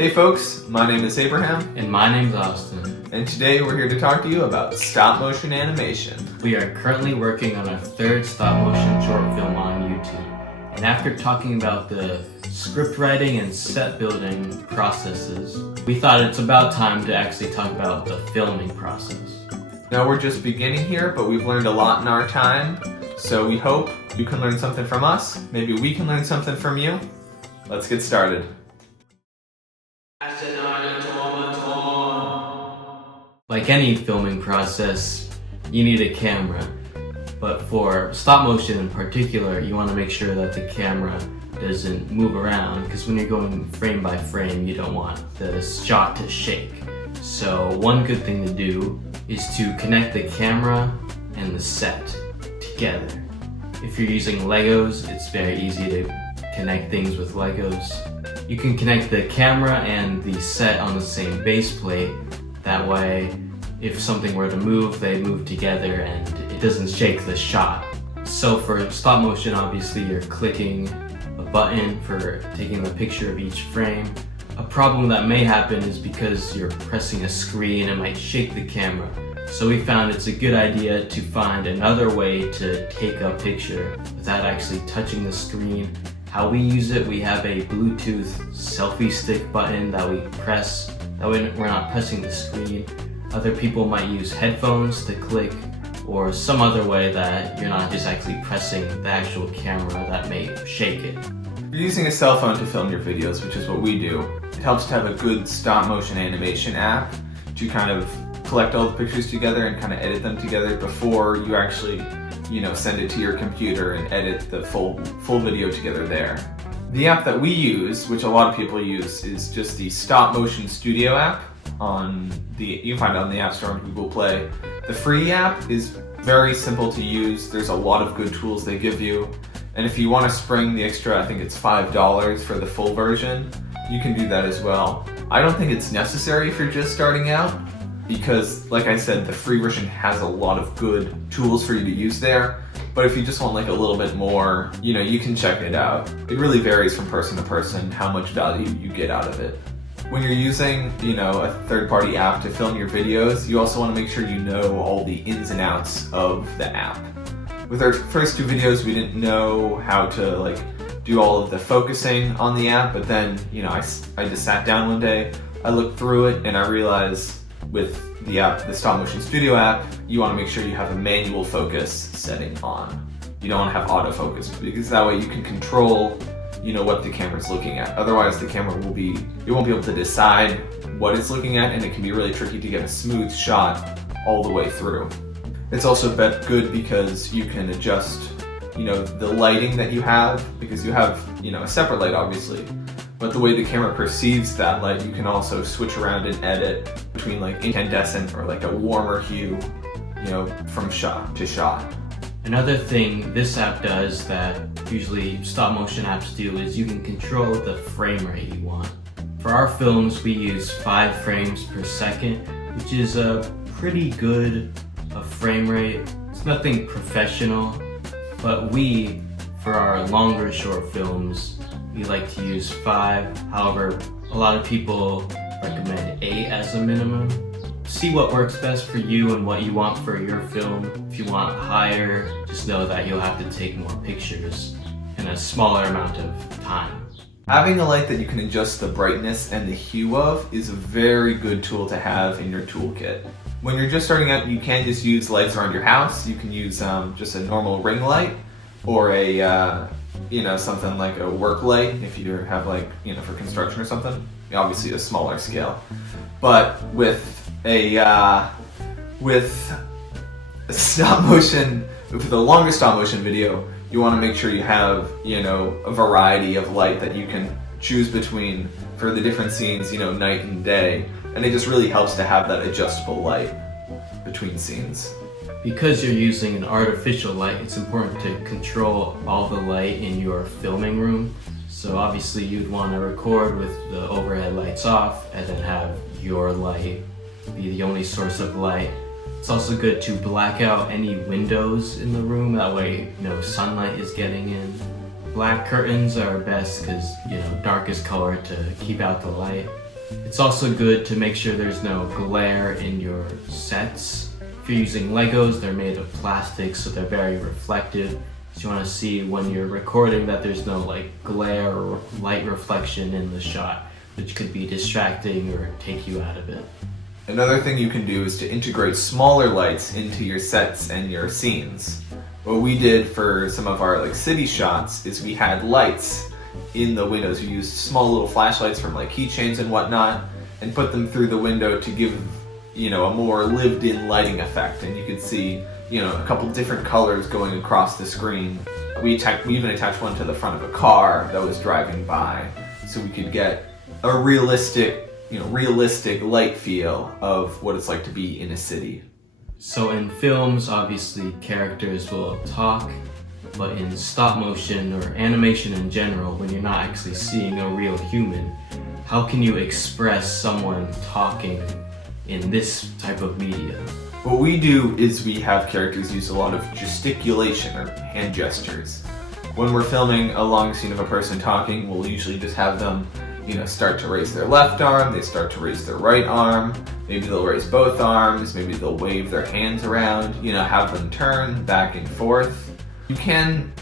Hey folks, my name is Abraham. And my name's Austin. And today we're here to talk to you about stop motion animation. We are currently working on our third stop motion short film on YouTube. And after talking about the script writing and set building processes, we thought it's about time to actually talk about the filming process. Now we're just beginning here, but we've learned a lot in our time. So we hope you can learn something from us. Maybe we can learn something from you. Let's get started. Like any filming process, you need a camera. But for stop motion in particular, you want to make sure that the camera doesn't move around, because when you're going frame by frame, you don't want the shot to shake. So one good thing to do is to connect the camera and the set together. If you're using Legos, it's very easy to connect things with Legos. You can connect the camera and the set on the same base plate. That way, if something were to move, they move together and it doesn't shake the shot. So for stop motion, obviously you're clicking a button for taking the picture of each frame. A problem that may happen is because you're pressing a screen, it might shake the camera. So we found it's a good idea to find another way to take a picture without actually touching the screen. How we use it, we have a Bluetooth selfie stick button that we press. That way we're not pressing the screen. Other people might use headphones to click, or some other way that you're not just actually pressing the actual camera that may shake it. If you're using a cell phone to film your videos, which is what we do, it helps to have a good stop motion animation app to kind of collect all the pictures together and kind of edit them together before you actually, send it to your computer and edit the full video together there. The app that we use, which a lot of people use, is just the Stop Motion Studio app. You can find it on the App Store and Google Play. The free app is very simple to use. There's a lot of good tools they give you. And if you want to spring the extra, I think it's $5 for the full version, you can do that as well. I don't think it's necessary if you're just starting out, because like I said, the free version has a lot of good tools for you to use there. But if you just want like a little bit more, you can check it out. It really varies from person to person how much value you get out of it. When you're using, a third-party app to film your videos, you also want to make sure you know all the ins and outs of the app. With our first two videos, we didn't know how to do all of the focusing on the app, but then, I just sat down one day, I looked through it, and I realized with the app, the Stop Motion Studio app, you want to make sure you have a manual focus setting on. You don't want to have autofocus, because that way you can control what the camera's looking at. Otherwise the camera won't be able to decide what it's looking at, and it can be really tricky to get a smooth shot all the way through. It's also good because you can adjust the lighting that you have, because you have a separate light obviously, but the way the camera perceives that light, you can also switch around and edit between incandescent or a warmer hue from shot to shot. Another thing this app does that usually stop motion apps do is you can control the frame rate you want. For our films, we use 5 frames per second, which is a pretty good frame rate. It's nothing professional, but for our longer short films, we like to use 5. However, a lot of people recommend 8 as a minimum. See what works best for you and what you want for your film. If you want higher, just know that you'll have to take more pictures in a smaller amount of time. Having a light that you can adjust the brightness and the hue of is a very good tool to have in your toolkit. When you're just starting out, you can't just use lights around your house. You can use just a normal ring light, or a something like a work light if you have for construction or something. Obviously a smaller scale. But with a stop motion, with a longer stop motion video, you want to make sure you have a variety of light that you can choose between for the different scenes, night and day, and it just really helps to have that adjustable light between scenes. Because you're using an artificial light, it's important to control all the light in your filming room. So obviously you'd want to record with the overhead lights off and then have your light be the only source of light. It's also good to black out any windows in the room, that way no sunlight is getting in. Black curtains are best because, darkest color to keep out the light. It's also good to make sure there's no glare in your sets. If you're using Legos, they're made of plastic, so they're very reflective. So you want to see when you're recording that there's no like glare or light reflection in the shot, which could be distracting or take you out of it. Another thing you can do is to integrate smaller lights into your sets and your scenes. What we did for some of our like city shots is we had lights in the windows. We used small little flashlights from like keychains and whatnot and put them through the window to give, a more lived-in lighting effect. And you could see, a couple different colors going across the screen. We even attached one to the front of a car that was driving by, so we could get a realistic light feel of what it's like to be in a city. So in films, obviously characters will talk, but in stop motion or animation in general, when you're not actually seeing a real human, how can you express someone talking in this type of media? What we do is we have characters use a lot of gesticulation or hand gestures. When we're filming a long scene of a person talking, we'll usually just have them start to raise their left arm, they start to raise their right arm, maybe they'll raise both arms, maybe they'll wave their hands around, have them turn back and forth. You can,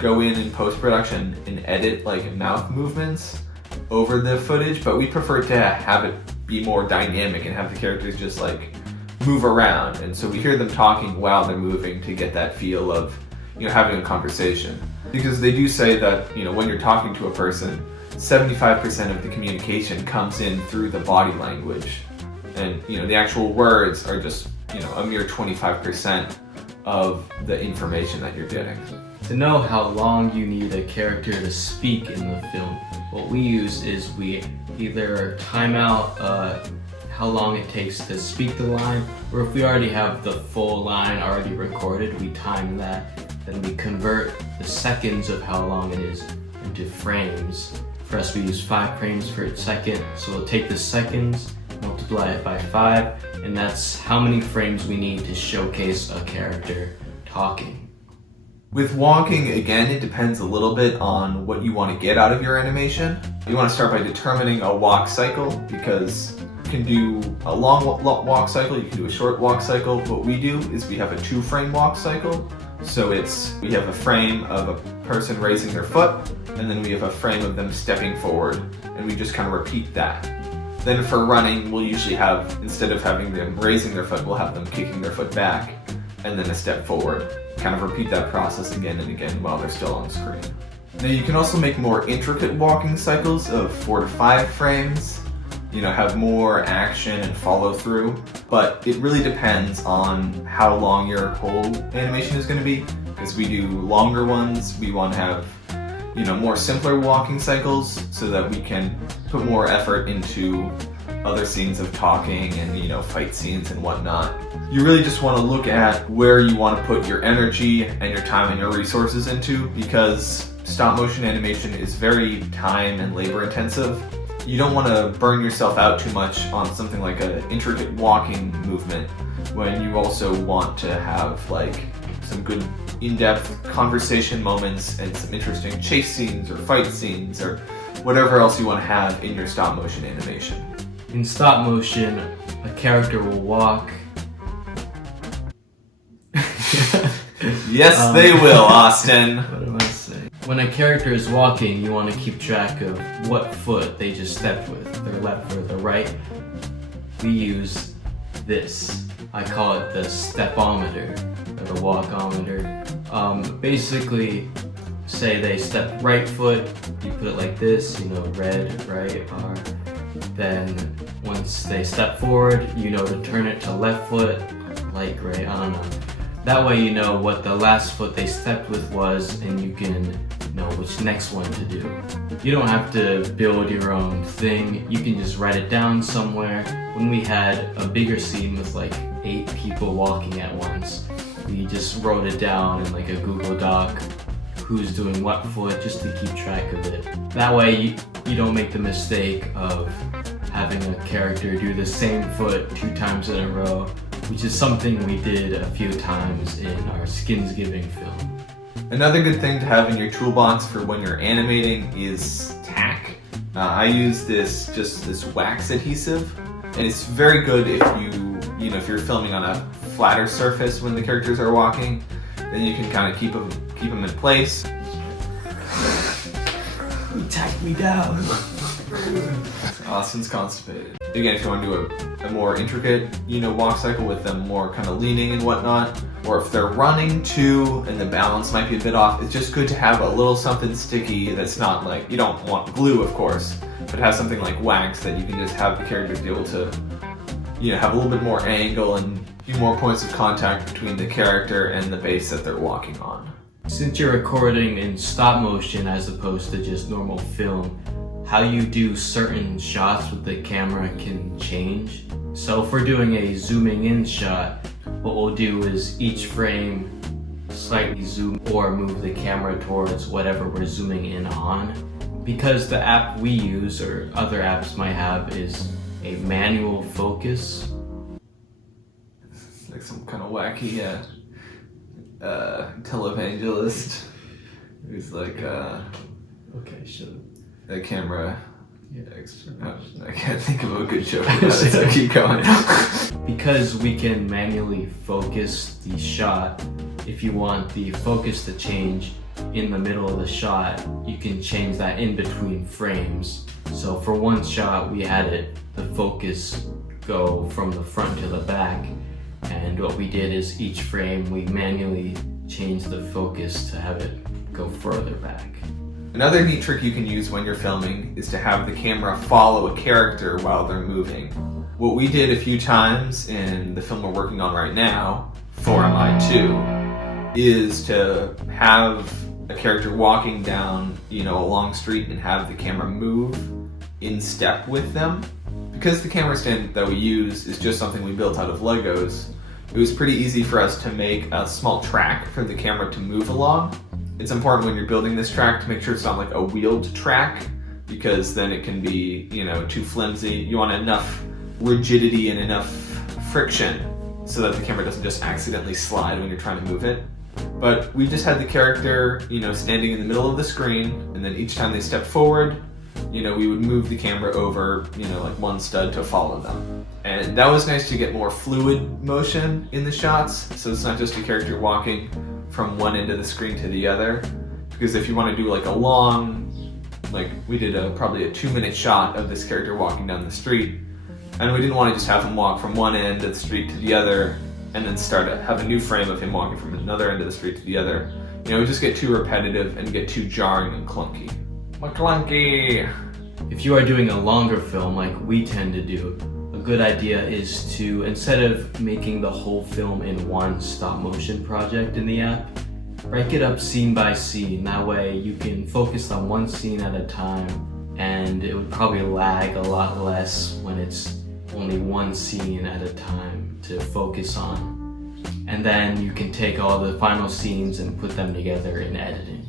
go in post-production and edit like mouth movements over the footage, but we prefer to have it be more dynamic and have the characters just like move around. And so we hear them talking while they're moving to get that feel of, having a conversation. Because they do say that, when you're talking to a person, 75% of the communication comes in through the body language. And, the actual words are just, a mere 25% of the information that you're getting. To know how long you need a character to speak in the film, what we use is we either time out how long it takes to speak the line, or if we already have the full line already recorded, we time that. Then we convert the seconds of how long it is into frames. For us, we use 5 frames per second, so we'll take the seconds, multiply it by 5, and that's how many frames we need to showcase a character talking. With walking, again, it depends a little bit on what you want to get out of your animation. You want to start by determining a walk cycle, because you can do a long walk cycle, you can do a short walk cycle. What we do is we have a 2-frame walk cycle. So we have a frame of a person raising their foot, and then we have a frame of them stepping forward, and we just kind of repeat that. Then for running, we'll usually have, instead of having them raising their foot, we'll have them kicking their foot back, and then a step forward. Kind of repeat that process again and again while they're still on screen. Now you can also make more intricate walking cycles of 4 to 5 frames, have more action and follow through, but it really depends on how long your whole animation is going to be. As we do longer ones, we want to have, more simpler walking cycles so that we can put more effort into other scenes of talking and, fight scenes and whatnot. You really just want to look at where you want to put your energy and your time and your resources into, because stop motion animation is very time and labor intensive. You don't want to burn yourself out too much on something like an intricate walking movement when you also want to have like some good in-depth conversation moments and some interesting chase scenes or fight scenes or whatever else you want to have in your stop motion animation. In stop motion, a character will walk. Yes, they will, Austin. What am I saying? When a character is walking, you want to keep track of what foot they just stepped with, their left or their right. We use this. I call it the stepometer, or the walkometer. Basically, say they step right foot, you put it like this, red, right, R. Then once they step forward, to turn it to left foot, light gray, I don't know. That way you know what the last foot they stepped with was, and you can know which next one to do. You don't have to build your own thing, you can just write it down somewhere. When we had a bigger scene with like 8 people walking at once, we just wrote it down in like a Google Doc, who's doing what foot, just to keep track of it. That way you don't make the mistake of having a character do the same foot 2 times in a row, which is something we did a few times in our Skinsgiving film. Another good thing to have in your toolbox for when you're animating is tack. I use this wax adhesive, and it's very good if if you're filming on a flatter surface when the characters are walking, then you can kind of keep them in place. You tacked me down. Austin's constipated. Again, if you want to do a more intricate, walk cycle with them more kind of leaning and whatnot, or if they're running too and the balance might be a bit off, it's just good to have a little something sticky that's not like, you don't want glue, of course, but have something like wax that you can just have the characters be able to, have a little bit more angle and few more points of contact between the character and the base that they're walking on. Since you're recording in stop motion as opposed to just normal film, how you do certain shots with the camera can change. So if we're doing a zooming in shot, what we'll do is each frame slightly zoom or move the camera towards whatever we're zooming in on. Because the app we use or other apps might have is a manual focus. It's like some kind of wacky televangelist who's like Okay, sure. the camera. Yeah. I can't think of a good joke about it, so keep going. Because we can manually focus the shot, if you want the focus to change in the middle of the shot, you can change that in between frames. So for one shot, we had the focus go from the front to the back, and what we did is each frame we manually changed the focus to have it go further back. Another neat trick you can use when you're filming is to have the camera follow a character while they're moving. What we did a few times in the film we're working on right now, for MI2, is to have a character walking down, a long street and have the camera move in step with them. Because the camera stand that we use is just something we built out of Legos, it was pretty easy for us to make a small track for the camera to move along. It's important when you're building this track to make sure it's not like a wheeled track, because then it can be, too flimsy. You want enough rigidity and enough friction so that the camera doesn't just accidentally slide when you're trying to move it. But we just had the character, standing in the middle of the screen, and then each time they step forward, we would move the camera over, like one stud to follow them. And that was nice to get more fluid motion in the shots, so it's not just a character walking from one end of the screen to the other. Because if you want to do like a long, like we did probably a 2-minute shot of this character walking down the street, and we didn't want to just have him walk from one end of the street to the other and then have a new frame of him walking from another end of the street to the other. It would just get too repetitive and get too jarring and clunky. McClunky! If you are doing a longer film like we tend to do, a good idea is to, instead of making the whole film in one stop motion project in the app, break it up scene by scene. That way you can focus on one scene at a time, and it would probably lag a lot less when it's only one scene at a time to focus on. And then you can take all the final scenes and put them together in editing.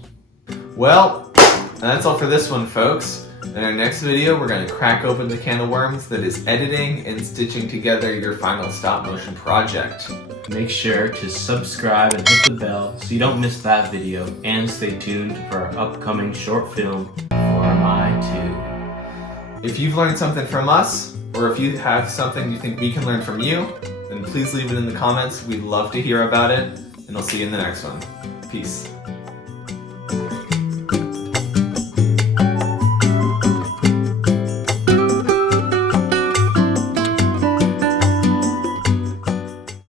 Well, that's all for this one, folks. In our next video, we're going to crack open the can of worms that is editing and stitching together your final stop motion project. Make sure to subscribe and hit the bell so you don't miss that video, and stay tuned for our upcoming short film for MI2. If you've learned something from us, or if you have something you think we can learn from you, then please leave it in the comments. We'd love to hear about it, and I'll see you in the next one. Peace.